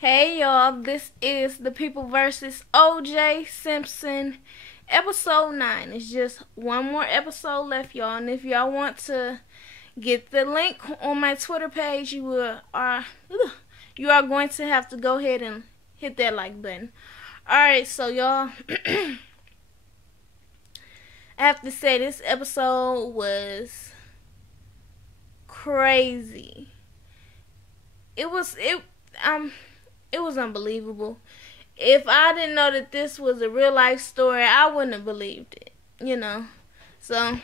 Hey y'all, this is The People versus OJ Simpson, episode 9. It's just one more episode left, y'all. And if y'all want to get the link on my Twitter page, you are going to have to go ahead and hit that like button. Alright, so y'all, I have to say this episode was crazy. It was unbelievable. If I didn't know that this was a real life story, I wouldn't have believed it, So,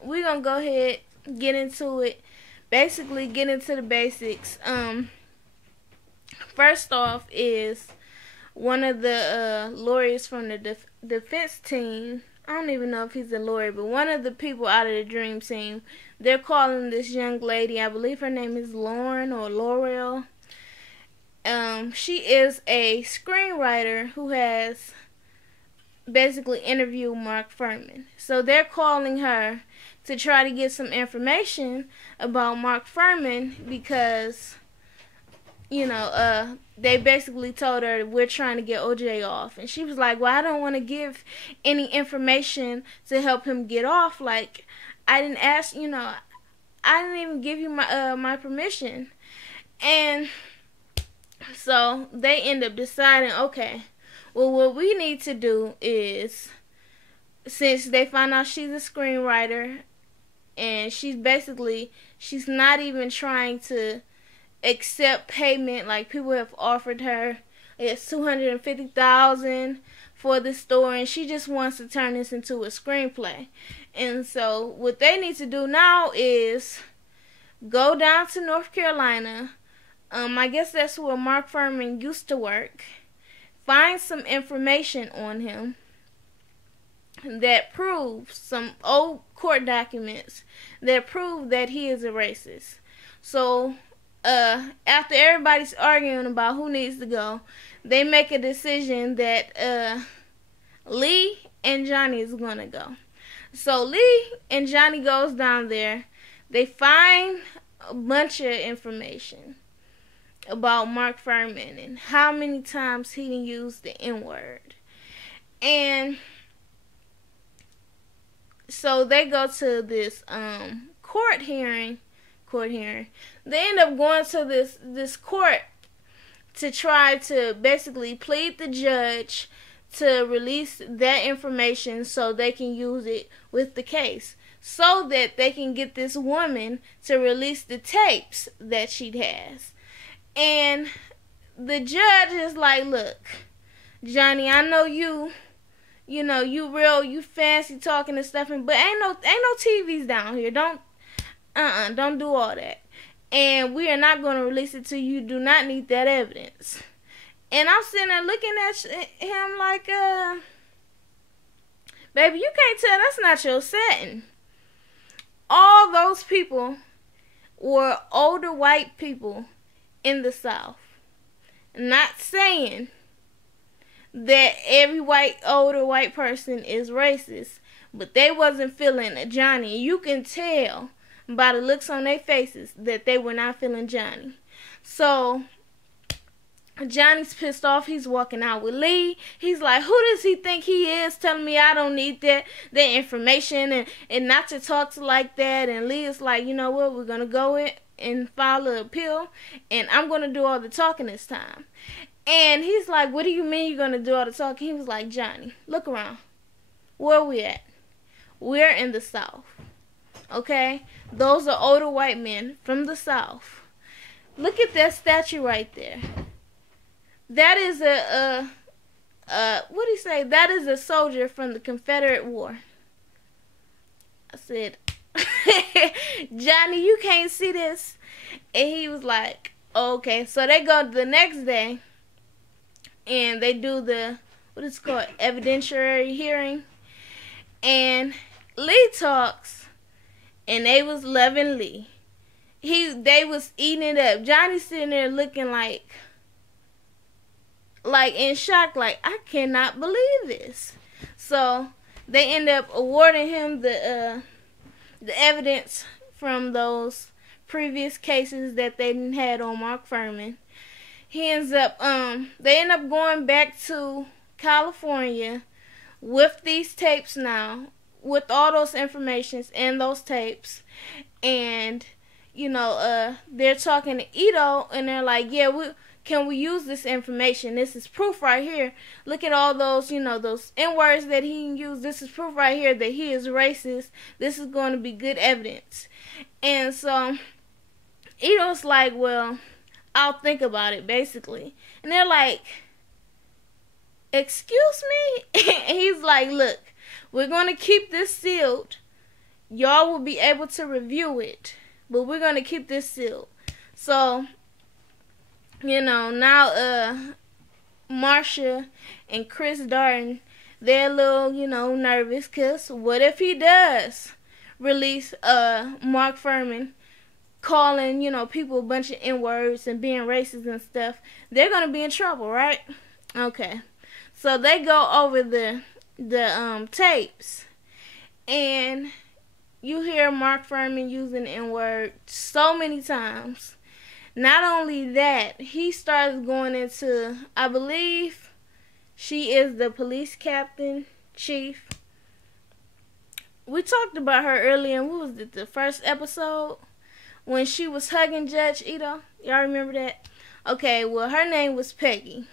we're going to go ahead, get into it. Basically, get into the basics. First off is one of the lawyers from the defense team. I don't even know if he's a lawyer, but one of the people out of the dream team, they're calling this young lady, I believe her name is Lauren or Laurel. She is a screenwriter who has basically interviewed Mark Fuhrman. So they're calling her to try to get some information about Mark Fuhrman because, they basically told her we're trying to get OJ off. And she was like, well, I don't want to give any information to help him get off. Like, I didn't ask, I didn't even give you my permission. And so they end up deciding, okay, well, what we need to do is, since they found out she's a screenwriter, and she's not even trying to accept payment. Like, people have offered her, it's $250,000 for the story, and she just wants to turn this into a screenplay. And so what they need to do now is go down to North Carolina. I guess that's where Mark Fuhrman used to work. Find some information on him that proves, some old court documents that prove that he is a racist. So, after everybody's arguing about who needs to go, they make a decision that Lee and Johnny is going to go. So Lee and Johnny goes down there. They find a bunch of information about Mark Fuhrman and how many times he didn't use the N-word. And so they go to this court hearing. They end up going to this court to try to basically plead the judge to release that information so they can use it with the case, so that they can get this woman to release the tapes that she has. And the judge is like, look, Johnny, I know you fancy talking and stuff, but ain't no TVs down here. Don't do all that. And we are not going to release it to you. Do not need that evidence. And I'm sitting there looking at him like, baby, you can't tell that's not your setting. All those people were older white people in the South. Not saying that every older white person is racist, but they wasn't feeling Johnny. You can tell by the looks on their faces that they were not feeling Johnny. So Johnny's pissed off. He's walking out with Lee. He's like, who does he think he is, telling me I don't need that information and not to talk to like that? And Lee is like, you know what, we're going to go in and file an appeal, and I'm going to do all the talking this time. And he's like, what do you mean you're going to do all the talking? He was like, Johnny, look around. Where are we at? We're in the South. Okay? Those are older white men from the South. Look at that statue right there. That is what do you say? That is a soldier from the Confederate War. I said, Johnny, you can't see this. And he was like, okay. So they go the next day and they do the, what is it called, evidentiary hearing. And Lee talks, and they was loving Lee. They was eating it up. Johnny's sitting there looking like in shock, like, I cannot believe this. So they end up awarding him the evidence from those previous cases that they had on Mark Fuhrman. he ends up they end up going back to California with these tapes now, with all those informations and those tapes, and they're talking to Ito, and they're like, yeah, can we use this information? This is proof right here. Look at all those, those N-words that he used. This is proof right here that he is racist. This is going to be good evidence. And so Ito's like, well, I'll think about it, basically. And they're like, excuse me? And he's like, look, we're going to keep this sealed. Y'all will be able to review it, but we're going to keep this sealed. So, now Marsha and Chris Darden, they're a little, nervous, because what if he does release Mark Fuhrman calling, people a bunch of N-words and being racist and stuff? They're going to be in trouble, right? Okay. So they go over the tapes, and you hear Mark Fuhrman using the N-word so many times. Not only that, he starts going into, I believe she is the police captain, chief. We talked about her earlier in, what was it, the first episode? When she was hugging Judge Ito. Y'all remember that? Okay, well, her name was Peggy.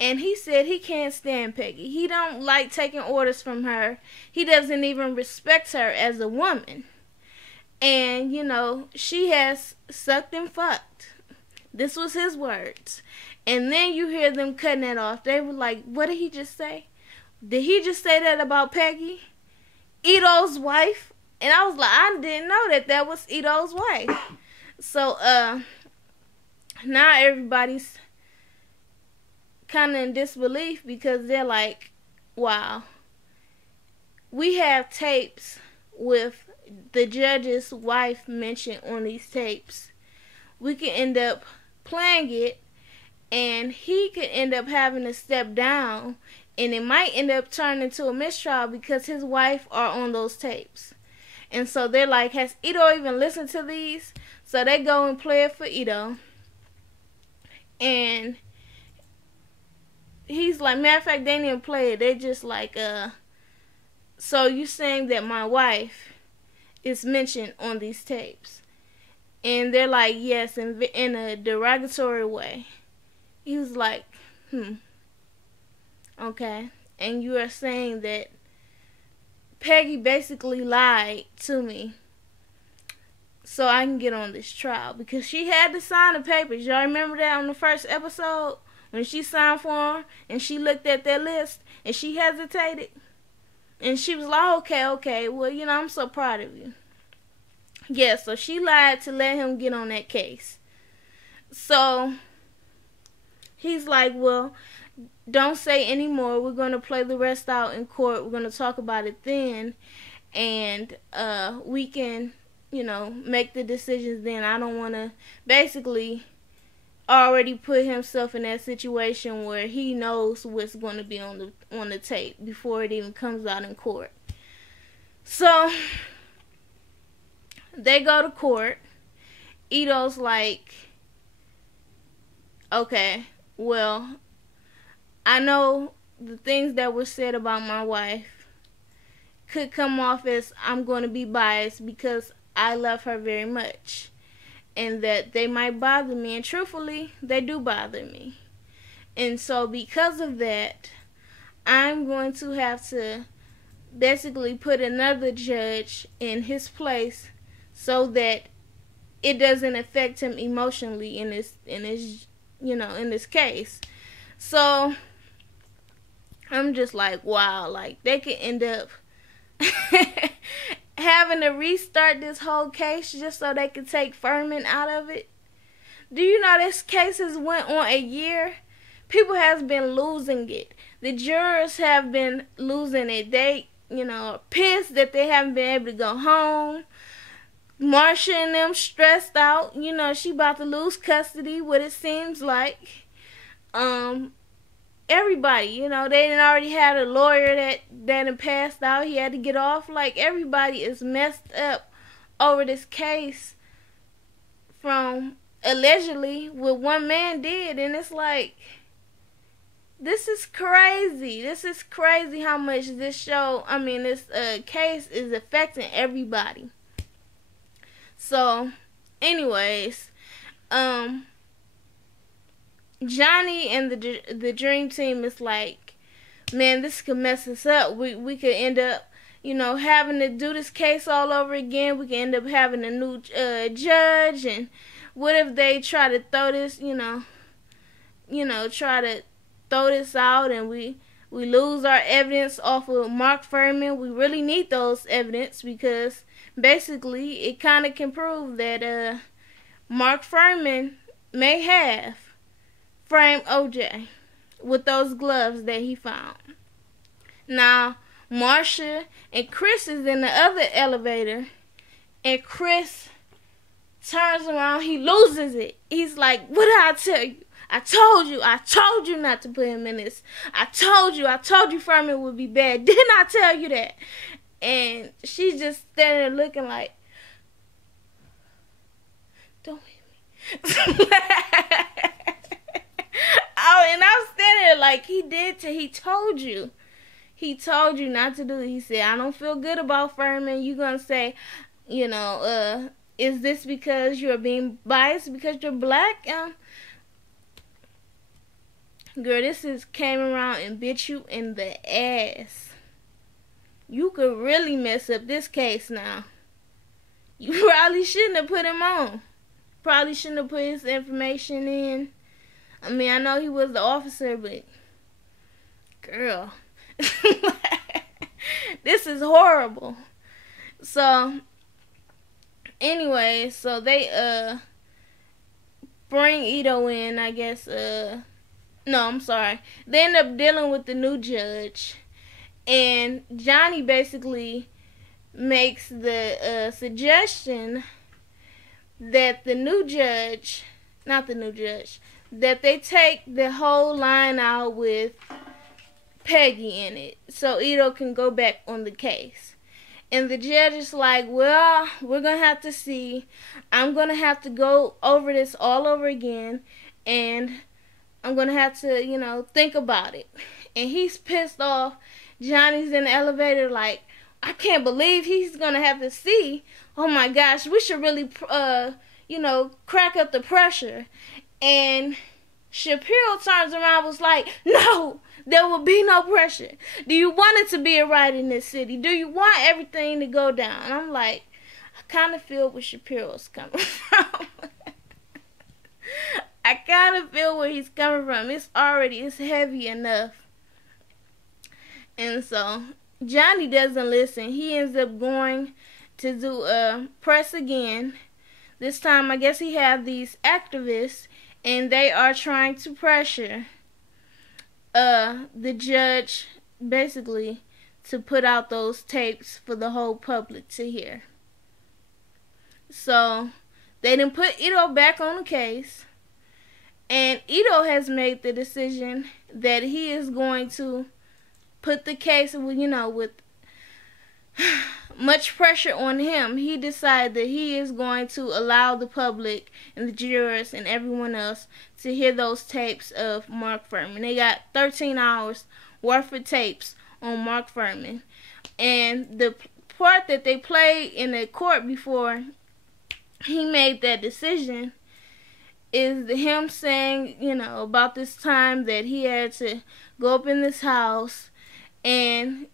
And he said he can't stand Peggy. He don't like taking orders from her. He doesn't even respect her as a woman. And, she has sucked and fucked. This was his words. And then you hear them cutting it off. They were like, what did he just say? Did he just say that about Peggy? Ito's wife? And I was like, I didn't know that was Ito's wife. So, now everybody's kind of in disbelief, because they're like, wow, we have tapes with the judge's wife mentioned on these tapes. We could end up playing it, and he could end up having to step down, and it might end up turning into a mistrial because his wife are on those tapes. And so they're like, has Ito even listened to these? So they go and play it for Ito, and he's like, matter of fact, they didn't even play it. They just like, so you saying that my wife is mentioned on these tapes? And they're like, yes, in a derogatory way. He was like, okay. And you are saying that Peggy basically lied to me so I can get on this trial, because she had to sign the papers. Y'all remember that on the first episode? When she signed for him and she looked at that list and she hesitated. And she was like, okay, well, I'm so proud of you. Yeah, so she lied to let him get on that case. So he's like, well, don't say any more. We're going to play the rest out in court. We're going to talk about it then. And we can, make the decisions then. I don't want to basically already put himself in that situation where he knows what's going to be on the tape before it even comes out in court. So they go to court. Ito's like, okay, well, I know the things that were said about my wife could come off as I'm going to be biased because I love her very much, and that they might bother me, and truthfully, they do bother me. And so because of that, I'm going to have to basically put another judge in his place so that it doesn't affect him emotionally in this case. So I'm just like, wow, like they could end up having to restart this whole case just so they could take Fuhrman out of it. Do you know this case has went on a year? People has been losing it. The jurors have been losing it. They, are pissed that they haven't been able to go home. Marsha and them stressed out. She about to lose custody, what it seems like. Everybody, they done already had a lawyer that had passed out. He had to get off. Like, everybody is messed up over this case from allegedly what one man did, and it's like, this is crazy. This is crazy how much this case is affecting everybody. So, anyways, Johnny and the dream team is like, man, this could mess us up. We could end up, having to do this case all over again. We could end up having a new judge, and what if they try to throw this, try to throw this out, and we lose our evidence off of Mark Furman. We really need those evidence, because basically it kind of can prove that Mark Furman may have framed OJ with those gloves that he found. Now, Marsha and Chris is in the other elevator, and Chris turns around, he loses it. He's like, what did I tell you? I told you not to put him in this. I told you Furman would be bad. Didn't I tell you that? And she's just standing there looking like, don't hit me. And I'm standing there like, he told you. He told you not to do it. He said, I don't feel good about Furman. You gonna say, is this because you're being biased because you're black? Girl, this came around and bit you in the ass. You could really mess up this case now. You probably shouldn't have put him on. Probably shouldn't have put his information in. I mean, I know he was the officer, but girl, this is horrible. So, anyway, so they bring Ito in, I guess. No, I'm sorry. They end up dealing with the new judge, and Johnny basically makes the suggestion that that they take the whole line out with Peggy in it, so Ito can go back on the case. And the judge is like, well, we're going to have to see. I'm going to have to go over this all over again, and I'm going to have to, think about it. And he's pissed off. Johnny's in the elevator like, I can't believe he's going to have to see. Oh, my gosh, we should really, crack up the pressure. And Shapiro turns around and was like, no, there will be no pressure. Do you want it to be a riot in this city? Do you want everything to go down? And I'm like, I kind of feel where Shapiro's coming from. I kind of feel where he's coming from. It's heavy enough. And so, Johnny doesn't listen. He ends up going to do press again. This time, I guess he have these activists, and they are trying to pressure the judge, basically, to put out those tapes for the whole public to hear. So, they didn't put Ito back on the case. And Ito has made the decision that he is going to put the case, with much pressure on him. He decided that he is going to allow the public and the jurors and everyone else to hear those tapes of Mark Furman. They got 13 hours worth of tapes on Mark Furman. And the part that they played in the court before he made that decision is him saying, about this time that he had to go up in this house and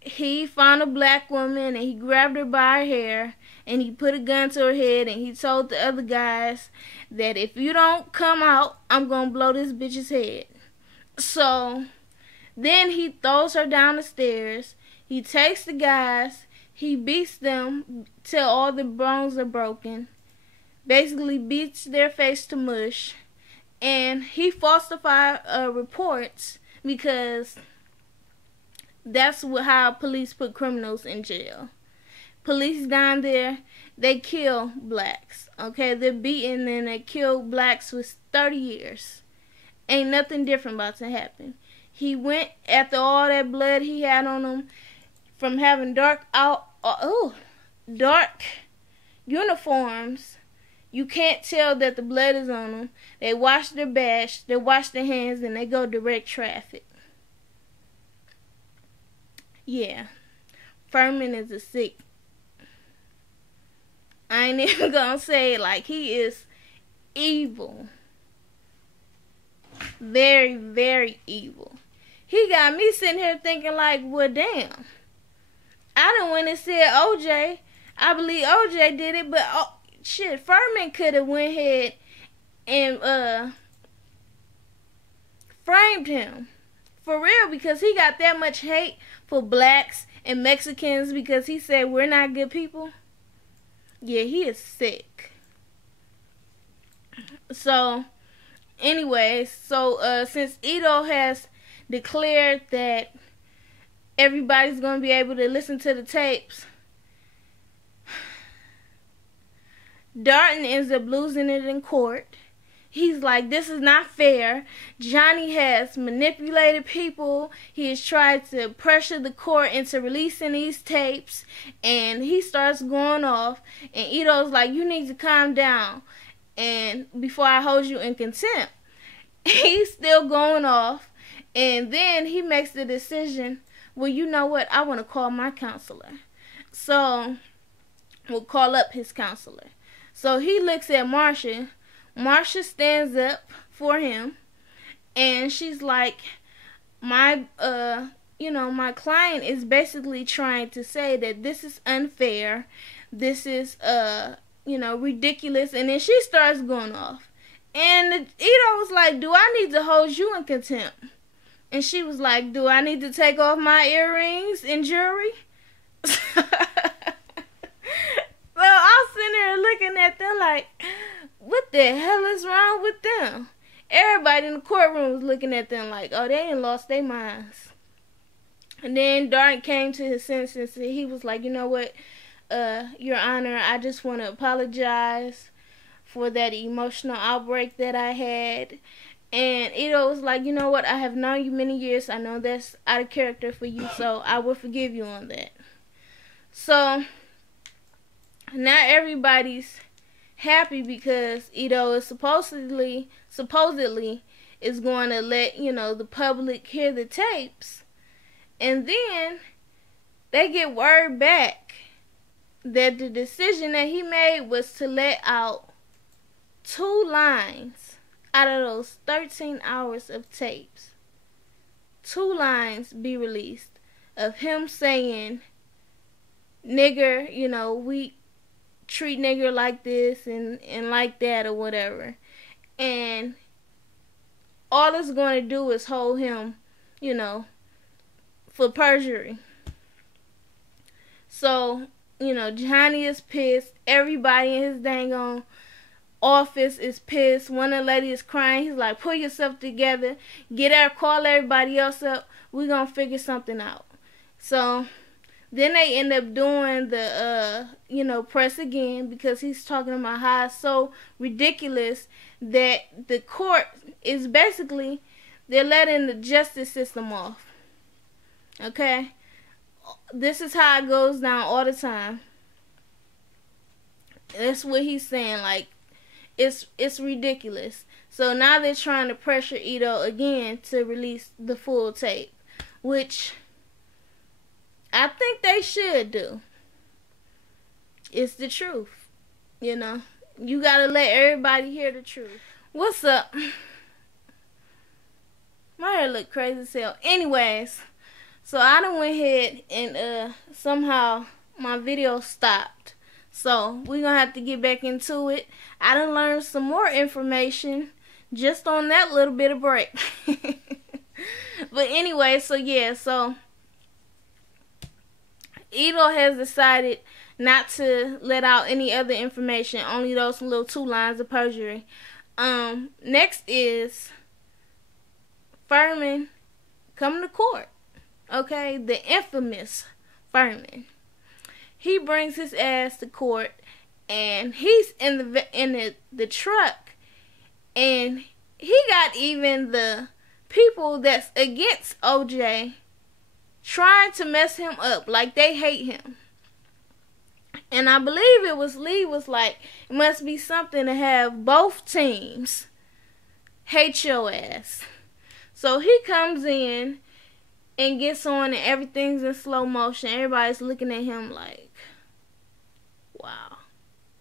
he found a black woman and he grabbed her by her hair and he put a gun to her head and he told the other guys that if you don't come out, I'm gonna blow this bitch's head. So then he throws her down the stairs. He takes the guys, he beats them till all the bones are broken. Basically beats their face to mush, and he falsified reports because that's how police put criminals in jail. Police down there, they kill blacks, okay? They're beaten and they kill blacks for 30 years. Ain't nothing different about to happen. He went after all that blood he had on him from having dark uniforms. You can't tell that the blood is on them. They wash their bash, they wash their hands, and they go direct traffic. Yeah. Furman is a sick. I ain't even gonna say it, like, he is evil. Very, very evil. He got me sitting here thinking like, well, damn. I done went and said OJ. I believe OJ did it, but shit, Furman could have went ahead and framed him. For real, because he got that much hate for blacks and Mexicans because he said we're not good people. Yeah, he is sick. So, anyways, since Ito has declared that everybody's going to be able to listen to the tapes, Darton ends up losing it in court. He's like, this is not fair. Johnny has manipulated people. He has tried to pressure the court into releasing these tapes. And he starts going off. And Ito's like, you need to calm down. And before I hold you in contempt. He's still going off. And then he makes the decision, well, you know what? I want to call my counselor. So, we'll call up his counselor. So he looks at Marsha. Marsha stands up for him, and she's like, my client is basically trying to say that this is unfair, this is, ridiculous, and then she starts going off. And Ito was like, do I need to hold you in contempt? And she was like, do I need to take off my earrings and jewelry? So I'm sitting there looking at them like, what the hell is wrong with them? Everybody in the courtroom was looking at them like, oh, they ain't lost their minds. And then Darton came to his senses and he was like, you know what, Your Honor, I just want to apologize for that emotional outbreak that I had. And Ito was like, you know what, I have known you many years. I know that's out of character for you, so I will forgive you on that. So now everybody's happy because Ito is supposedly is going to let, the public hear the tapes. And then they get word back that the decision that he made was to let out 2 lines out of those 13 hours of tapes. 2 lines be released of him saying, nigger, we treat nigger like this and like that or whatever. And all it's going to do is hold him, for perjury. So, Johnny is pissed. Everybody in his dang on office is pissed. One of the ladies is crying. He's like, pull yourself together. Get out, call everybody else up. We're going to figure something out. So then they end up doing the, press again because he's talking about how it's so ridiculous that the court is basically, they're letting the justice system off. Okay? This is how it goes down all the time. That's what he's saying. Like, it's ridiculous. So now they're trying to pressure Ito again to release the full tape, which I think they should do. It's the truth. You gotta let everybody hear the truth. What's up? My hair look crazy as hell. Anyways, so I done went ahead and somehow my video stopped. So we're gonna have to get back into it. I done learned some more information just on that little bit of break. But anyway, so Ito has decided not to let out any other information, only those little 2 lines of perjury. Next is Furman coming to court. Okay, the infamous Furman. He brings his ass to court, and he's in the truck, and he got even the people that's against OJ trying to mess him up, like they hate him. And I believe it was Lee was like, it must be something to have both teams hate your ass. So he comes in and gets on, and everything's in slow motion. Everybody's looking at him like, wow.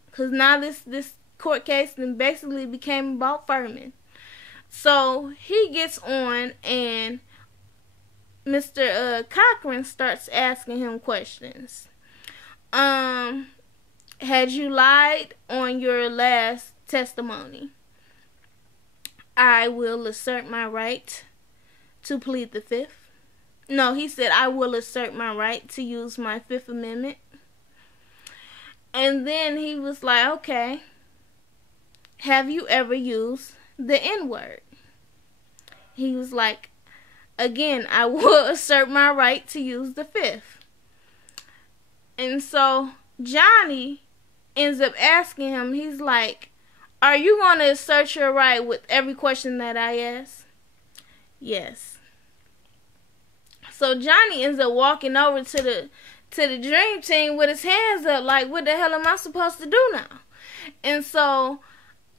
Because now this court case then basically became about Furman. So he gets on, and Mr. Cochran starts asking him questions. Had you lied on your last testimony? I will assert my right to plead the fifth. No, he said, I will assert my right to use my Fifth Amendment. And then he was like, okay, have you ever used the N-word? He was like, again, I will assert my right to use the fifth. And so Johnny ends up asking him, he's like, are you going to assert your right with every question that I ask? Yes. So Johnny ends up walking over to the dream team with his hands up like, what the hell am I supposed to do now? And so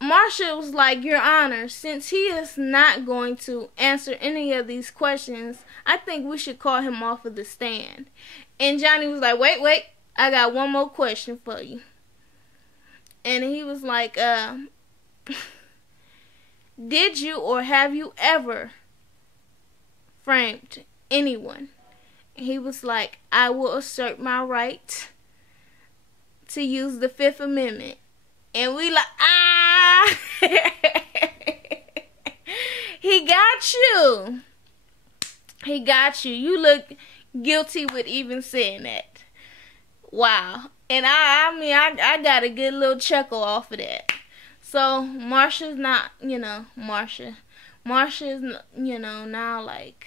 Marsha was like, Your Honor, since he is not going to answer any of these questions, I think we should call him off of the stand. And Johnny was like, wait, I got one more question for you. And he was like, did you or have you ever framed anyone? He was like, I will assert my right to use the Fifth Amendment. And we like, He got you. He got you. You look guilty with even saying that. Wow. And I got a good little chuckle off of that. So Marsha's not, Marsha is, now like,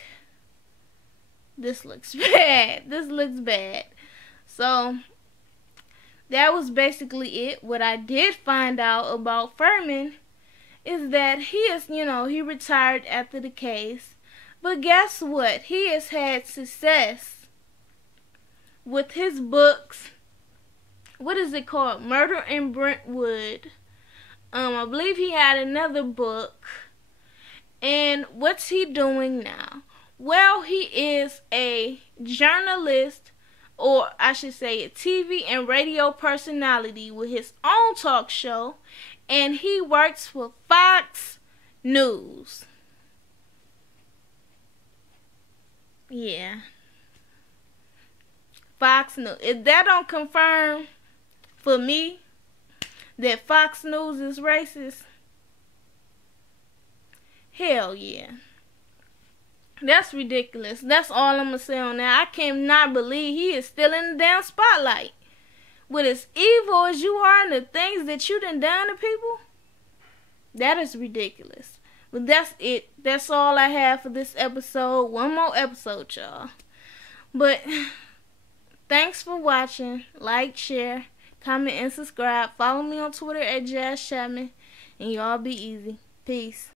this looks bad. This looks bad. So that was basically it. What I did find out about Furman is that he is, he retired after the case. But guess what? He has had success with his books. What is it called? Murder in Brentwood. I believe he had another book. And what's he doing now? Well, he is a journalist, or I should say a TV and radio personality with his own talk show, and he works for Fox News. Yeah. Fox News. If that don't confirm for me that Fox News is racist, hell yeah. That's ridiculous. That's all I'm going to say on that. I cannot believe he is still in the damn spotlight. With as evil as you are and the things that you done to people, that is ridiculous. But that's it. That's all I have for this episode. One more episode, y'all. But thanks for watching. Like, share, comment, and subscribe. Follow me on Twitter at Jazz Chapman. And y'all be easy. Peace.